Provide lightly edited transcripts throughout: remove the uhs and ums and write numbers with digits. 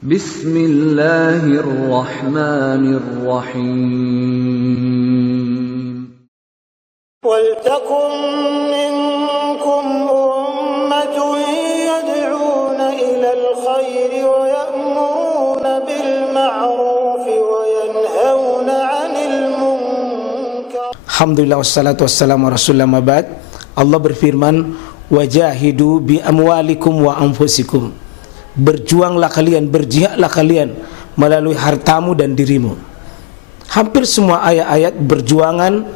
Bismillahirrahmanirrahim. وَلْتَكُنْ مِنْكُمْ أُمَّةٌ يَدْعُونَ إِلَى الْخَيْرِ وَيَأْمُرُونَ بِالْمَعْرُوفِ وَيَنْهَوْنَ عَنِ الْمُنْكَرِ. Alhamdulillah wassalatu wassalamu ala rasulillah mabad. Allah berfirman, wajahidu bi amwalikum wa anfusikum. Berjuanglah kalian, berjihadlah kalian melalui hartamu dan dirimu. Hampir semua ayat-ayat berjuangan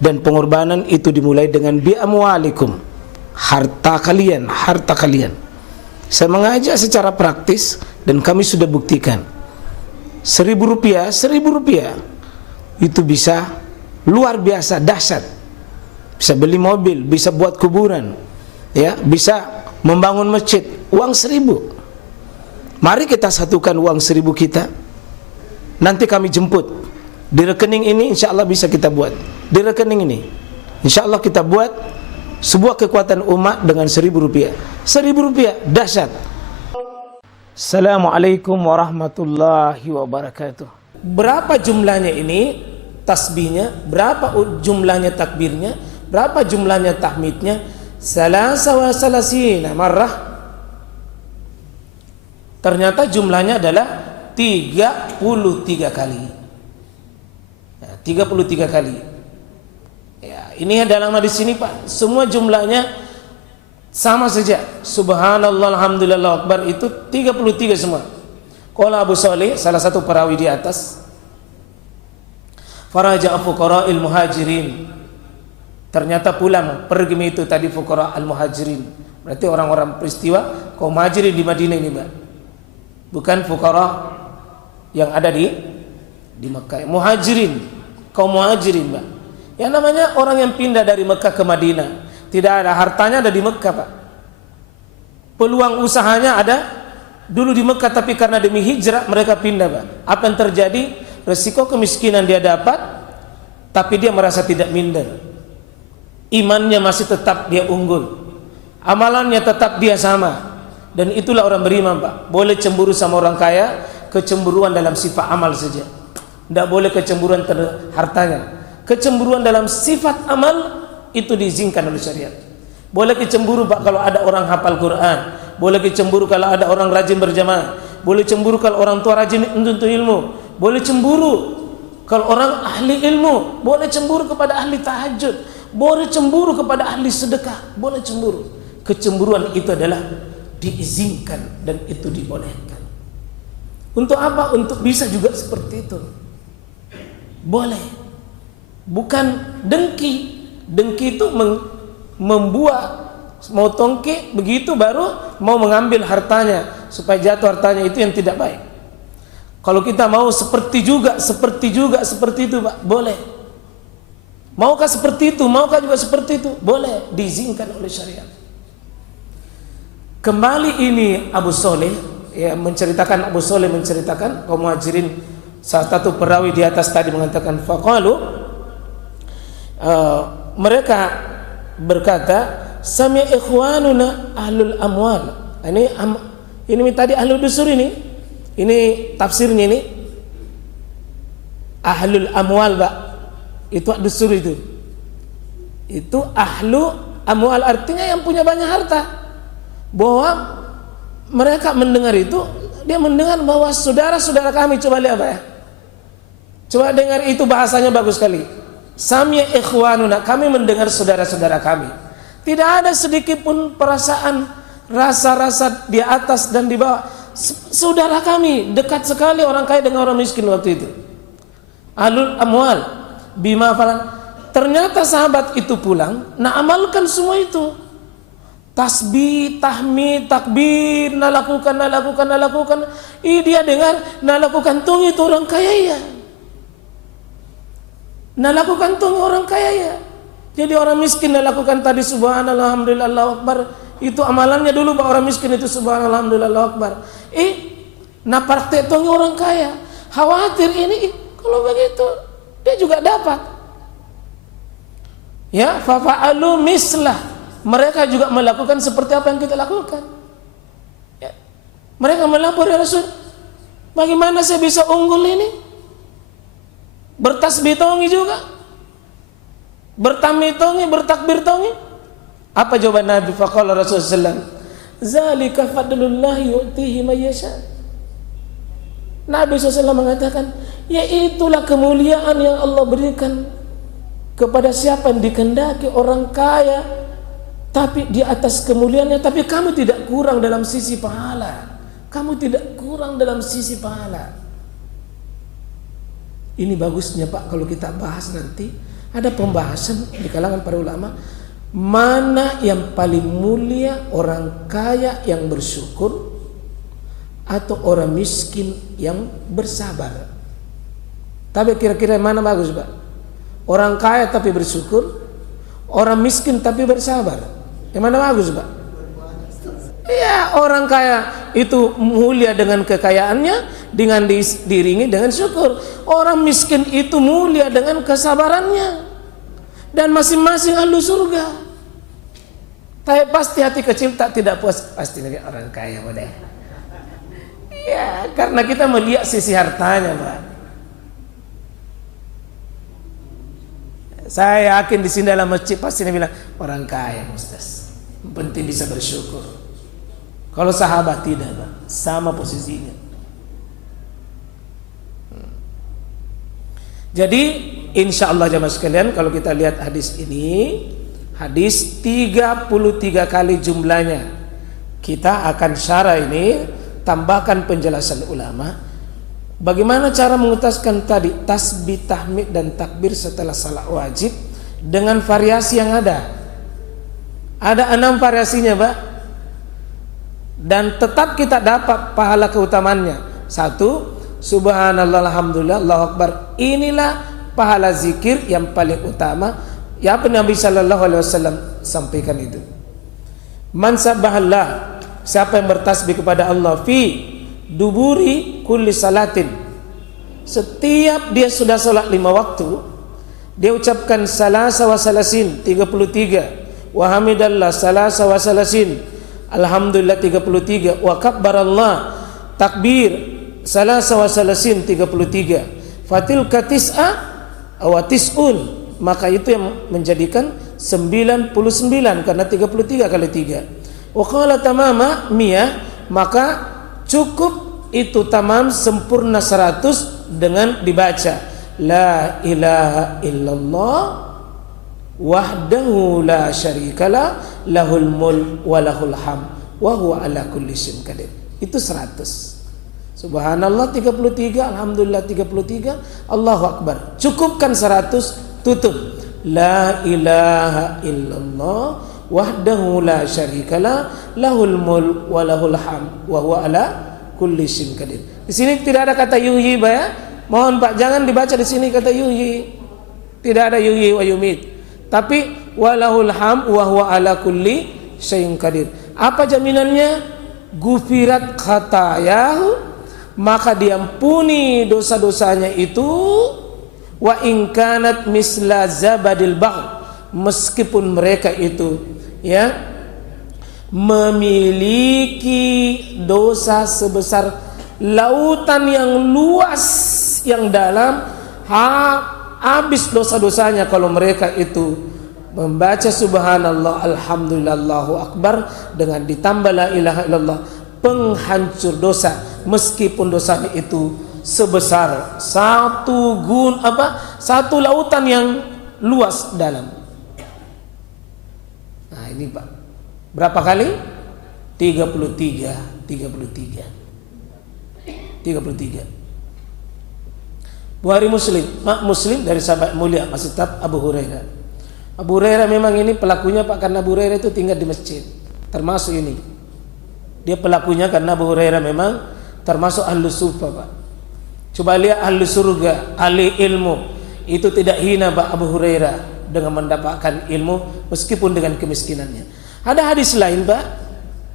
dan pengorbanan itu dimulai dengan bi amwalikum, harta kalian, harta kalian. Saya mengajak secara praktis dan kami sudah buktikan. Rp1.000 itu bisa luar biasa dahsyat. Bisa beli mobil, bisa buat kuburan, ya, bisa membangun masjid. Uang 1.000. Mari kita satukan uang 1.000 kita. Nanti kami jemput di rekening ini, insya Allah bisa kita buat. Di rekening ini, insya Allah kita buat sebuah kekuatan umat dengan Rp1.000. Rp1.000 dahsyat. Assalamualaikum warahmatullahi wabarakatuh. Berapa jumlahnya ini tasbihnya? Berapa jumlahnya takbirnya? Berapa jumlahnya tahmidnya? Salasa wa salasina marrah. Ternyata jumlahnya adalah 33 kali. 33 kali. Ya, ini dalam hadis ini Pak, semua jumlahnya sama saja. Subhanallah, alhamdulillah, akbar, itu 33 semua. Qala Abu Shalih, salah satu perawi di atas, faraja fuqara'il muhajirin. Ternyata pulang pergi itu tadi fuqara al-muhajirin. Berarti orang-orang peristiwa kaum muhajirin di Madinah ini, Pak. Bukan fuqara yang ada di Mekah. Muhajirin, kaum muhajirin, Pak. Yang namanya orang yang pindah dari Mekah ke Madinah. Tidak ada hartanya, ada di Mekah, Pak. Peluang usahanya ada dulu di Mekah, tapi karena demi hijrah mereka pindah, Pak. Apa yang terjadi? Resiko kemiskinan dia dapat, tapi dia merasa tidak minder. Imannya masih tetap dia unggul. Amalannya tetap dia sama. Dan itulah orang beriman, Pak. Boleh cemburu sama orang kaya, kecemburuan dalam sifat amal saja. Tidak boleh kecemburuan hartanya. Kecemburuan dalam sifat amal itu diizinkan oleh syariat. Boleh kecemburu, Pak, kalau ada orang hafal Quran. Boleh kecemburu kalau ada orang rajin berjamaah. Boleh cemburu kalau orang tua rajin menuntut ilmu. Boleh cemburu kalau orang ahli ilmu. Boleh cemburu kepada ahli tahajud. Boleh cemburu kepada ahli sedekah. Boleh cemburu. Kecemburuan itu adalah diizinkan dan itu dibolehkan. Untuk apa? Untuk bisa juga seperti itu. Boleh. Bukan dengki. Dengki itu membuat mau tongke begitu baru mau mengambil hartanya supaya jatuh hartanya, itu yang tidak baik. Kalau kita mau seperti itu, Pak, boleh. Maukah seperti itu? Maukah juga seperti itu? Boleh, diizinkan oleh syariat. Kembali ini Abu Shalih, ya, Abu Shalih menceritakan kaum muhajirin, salah satu perawi di atas tadi mengatakan faqalu, mereka berkata, sami ikhwanuna ahlul amwal. Ini tadi ahlul dusur ini tafsirnya ini ahlul amwal, Pak. Itu dusur itu ahlu amwal, artinya yang punya banyak harta. Bahwa mereka mendengar itu, dia mendengar bahwa saudara-saudara kami, coba lihat, Pak, ya. Coba dengar, itu bahasanya bagus sekali. Sami ikhwanuna, kami mendengar saudara-saudara kami. Tidak ada sedikit pun perasaan rasa-rasa di atas dan di bawah. Saudara kami, dekat sekali orang kaya dengan orang miskin waktu itu. Ahlul amwal bima falan. Ternyata sahabat itu pulang, nah amalkan semua itu. Tasbih, tahmid, takbir, nalakukan. Dia dengar, nalakukan tung itu orang kaya ya. Nalakukan tung orang kaya ya. Jadi orang miskin nalakukan tadi subhanallah, alhamdulillah, Allahu akbar. Itu amalannya dulu, Pak, orang miskin itu subhanallah, alhamdulillah, Allahu akbar. Praktek tung orang kaya. Khawatir ini kalau begitu dia juga dapat. Ya, fafa'alu mislah. Mereka juga melakukan seperti apa yang kita lakukan. Ya. Mereka melapor, ya Rasul, Bagaimana saya bisa unggul ini? Bertasbih tongi juga, bertammi tongi, bertakbir tongi. Apa jawaban Nabi? Faqala Rasulullah sallallahu alaihi wasallam, "Zalika fadlullah yu'tihi may yasha." Nabi SAW mengatakan, ya itulah kemuliaan yang Allah berikan kepada siapa yang dikehendaki, orang kaya, tapi di atas kemuliaannya, tapi kamu tidak kurang dalam sisi pahala. Kamu tidak kurang dalam sisi pahala. Ini bagusnya Pak kalau kita bahas nanti, ada pembahasan di kalangan para ulama, mana yang paling mulia, orang kaya yang bersyukur atau orang miskin yang bersabar. Tapi kira-kira mana bagus Pak? Orang kaya tapi bersyukur, orang miskin tapi bersabar. Yang mana bagus Pak? Ya, orang kaya itu mulia dengan kekayaannya, dengan diiringi dengan syukur. Orang miskin itu mulia dengan kesabarannya. Dan masing-masing ahlu surga. Tapi pasti hati kecil tak tidak puas, pasti ini orang kaya udah. Ya, karena kita melihat sisi hartanya, Pak. Saya yakin di sini dalam masjid pasti dia bilang orang kaya, Ustaz. Penting bisa bersyukur. Kalau sahabat tidak, Pak, sama posisinya. Jadi insya Allah jamaah sekalian, kalau kita lihat hadis ini, hadis 33 kali jumlahnya. Kita akan syarah ini, tambahkan penjelasan ulama. Bagaimana cara mengutaskan tadi tasbih, tahmid dan takbir setelah salat wajib dengan variasi yang ada. Ada 6 variasinya, Pak. Dan tetap kita dapat pahala keutamaannya. 1, subhanallah, alhamdulillah, Allahu akbar. Inilah pahala zikir yang paling utama. Ya, apa Nabi sallallahu alaihi wasallam sampaikan itu. Man sabbahallah, siapa yang bertasbih kepada Allah fi duburi kulli salatin, setiap dia sudah salat 5 waktu, dia ucapkan salasa wa salasin 33, wa hamidallah salasa wa salasin, alhamdulillah 33, wa kabbarallah takbir salasa wa salasin 33, fatilka tis'a wa tis'un, maka itu yang menjadikan 99 karena 33 kali 3. Wa qala tamama miyah, maka cukup itu tamam sempurna 100 dengan dibaca la ilaha illallah wahdahu la syarikalah lahul mulk wa lahul hamd wa huwa ala kulli syai'in qadir. Itu 100. Subhanallah 33, alhamdulillah 33, Allahu akbar. Cukupkan 100, tutup. La ilaha illallah wahdahu la syarikalah lahul mulk wa lahul hamd wa huwa ala kulli syai'in qadir. Di sini tidak ada kata yuhyi, Pak ya. Mohon Pak jangan dibaca di sini kata yuhyi. Tidak ada yuhyi wa yumit. Tapi walahul hamd wa huwa ala kulli syai'in qadir. Apa jaminannya? Gufirat khatayahu, maka diampuni dosa-dosanya itu, wa in kanat misla zabadil bahr, meskipun mereka itu ya memiliki dosa sebesar lautan yang luas yang dalam, habis dosa-dosanya kalau mereka itu membaca subhanallah alhamdulillah Allahu akbar dengan ditambah la ilaha illallah, penghancur dosa, meskipun dosanya itu sebesar satu lautan yang luas dalam. Nah ini Pak, berapa kali? 33. Bukhari Muslim dari sahabat mulia masih tetap Abu Hurairah. Abu Hurairah memang ini pelakunya Pak, karena Abu Hurairah itu tinggal di masjid. Termasuk ini, dia pelakunya karena Abu Hurairah memang termasuk ahlu sufa Pak. Coba lihat ahlu surga, ahli ilmu, itu tidak hina Pak Abu Hurairah dengan mendapatkan ilmu meskipun dengan kemiskinannya. Ada hadis lain Pak,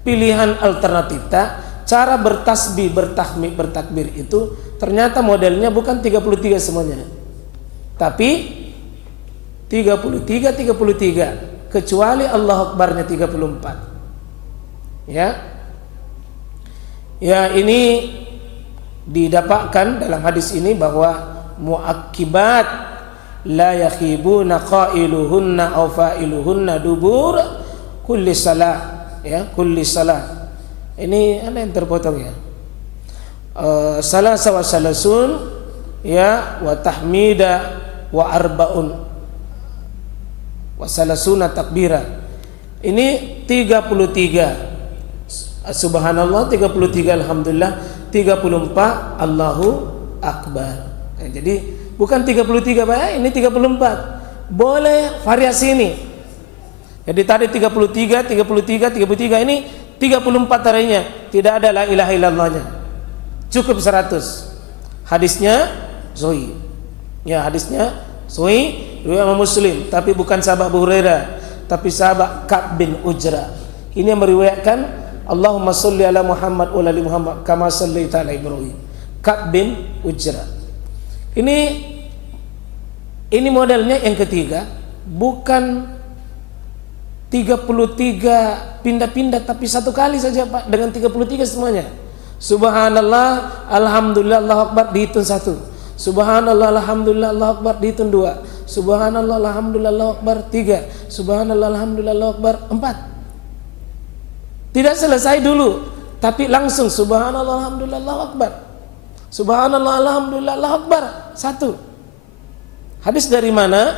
pilihan alternatif cara bertasbih, bertahmid, bertakbir itu ternyata modelnya bukan 33 semuanya, tapi 33 kecuali Allah Akbarnya 34. Ya, ini didapatkan dalam hadis ini bahwa muakkibat la yakhibuna qailuhunna aw fa'iluhunna dubur kulli salah, ya, kulli salah. Ini ada yang terpotong ya. Salah wa salasun, ya, wa tahmida wa arbaun wa salasuna takbira. Ini 33. Subhanallah 33, alhamdulillah 34, Allahu akbar. Nah, jadi bukan 33 Pak, ini 34. Boleh variasi ini. Jadi tadi 33, 33, 33, ini 34 harinya. Tidak ada la ilaha illallahnya. Cukup 100. Hadisnya sahih. Ya, hadisnya sahih riwayat Muslim, tapi bukan sahabat Abu Hurairah, tapi sahabat Ka'b bin Ujrah. Ini yang meriwayatkan Allahumma sholli ala Muhammad wa ala ali Muhammad kama shallaita ala Ibrahim. Ka'b bin Ujrah. Ini modelnya yang ketiga, bukan 33 pindah-pindah tapi satu kali saja Pak, dengan 33 semuanya. Subhanallah, alhamdulillah, Allahu akbar dihitung 1. Subhanallah, alhamdulillah, Allahu akbar dihitung 2. Subhanallah, alhamdulillah, Allahu akbar 3. Subhanallah, alhamdulillah, Allahu akbar 4. Tidak selesai dulu, tapi langsung subhanallah, alhamdulillah, Allahu akbar. Subhanallah, alhamdulillah, Allahu akbar 1. Hadis dari mana?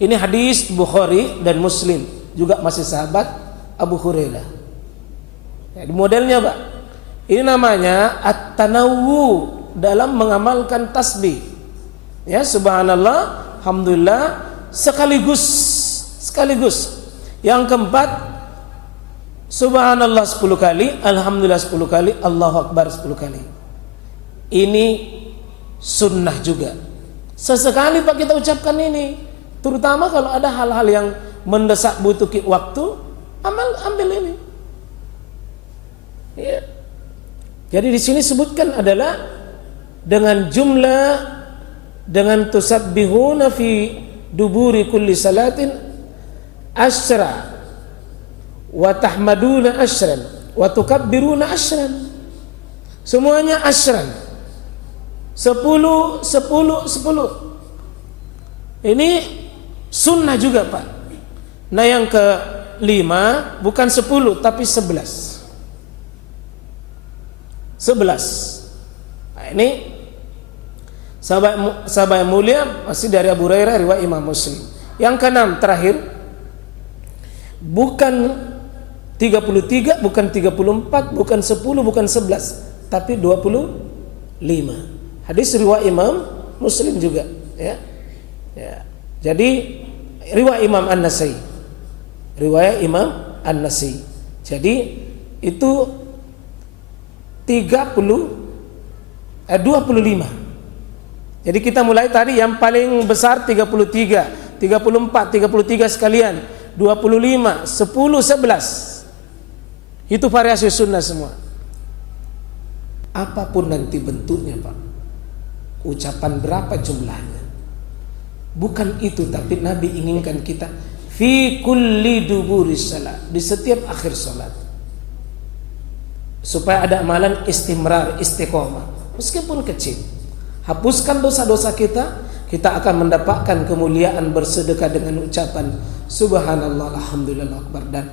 Ini hadis Bukhari dan Muslim, juga masih sahabat Abu Hurairah. Jadi modelnya Pak, ini namanya at-tanawwu dalam mengamalkan tasbih. Ya, subhanallah, alhamdulillah sekaligus. Yang keempat, subhanallah 10 kali, alhamdulillah 10 kali, Allahu akbar 10 kali. Ini sunnah juga. Sesekali Pak kita ucapkan ini, terutama kalau ada hal-hal yang mendesak butuh waktu, ambil ini. Ya. Jadi di sini sebutkan adalah dengan jumlah, dengan tusabbihuna fi duburi kulli salatin asyra wa tahmaduna asyran wa tukabbiruna asyran. Semuanya asyran. 10. Ini sunnah juga Pak. Nah yang kelima bukan 10 tapi 11. Nah, ini sahabat yang mulia masih dari Abu Hurairah riwayat Imam Muslim. Yang keenam terakhir, bukan 33, bukan 34, bukan 10, bukan 11, tapi 25. Hadis riwayat Imam Muslim juga, ya. Jadi riwayat Imam An-Nasai. Riwayat Imam An-Nasai. Jadi itu 25. Jadi kita mulai tadi yang paling besar 33, 34, 33 sekalian, 25, 10, 11. Itu variasi sunnah semua. Apapun nanti bentuknya Pak, ucapan berapa jumlahnya, bukan itu, tapi Nabi inginkan kita fi kulli duburis salat, di setiap akhir salat, supaya ada amalan istimrar, istiqomah, meskipun kecil. Hapuskan dosa-dosa kita, kita akan mendapatkan kemuliaan bersedekah dengan ucapan subhanallah, alhamdulillah, akbar, dan